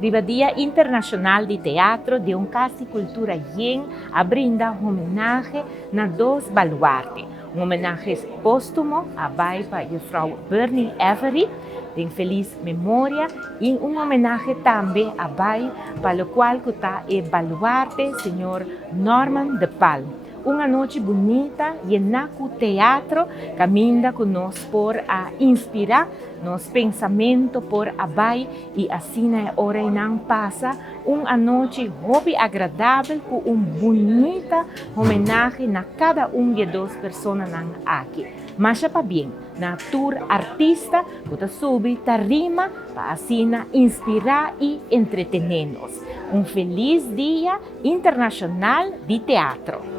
riba Dia Internacional de Teatro de Casa e Cultura Yen a brinda homenagem na dos baluarte. Homenagem póstumo a para Juffrouw Bernie Avery, de feliz memória, e homenagem também a para o qual está o baluarte Sr. Norman de Palm. Uma noite bonita e na teatro caminha conosco por a inspirar nos pensamentos por abai e assim é hora e não passa uma noite hobby agradável com bonita homenagem a cada de duas pessoas aqui. Mas para bem, na tour artista que subir tarima para assim inspirar e entretener-nos. Feliz Dia Internacional de Teatro!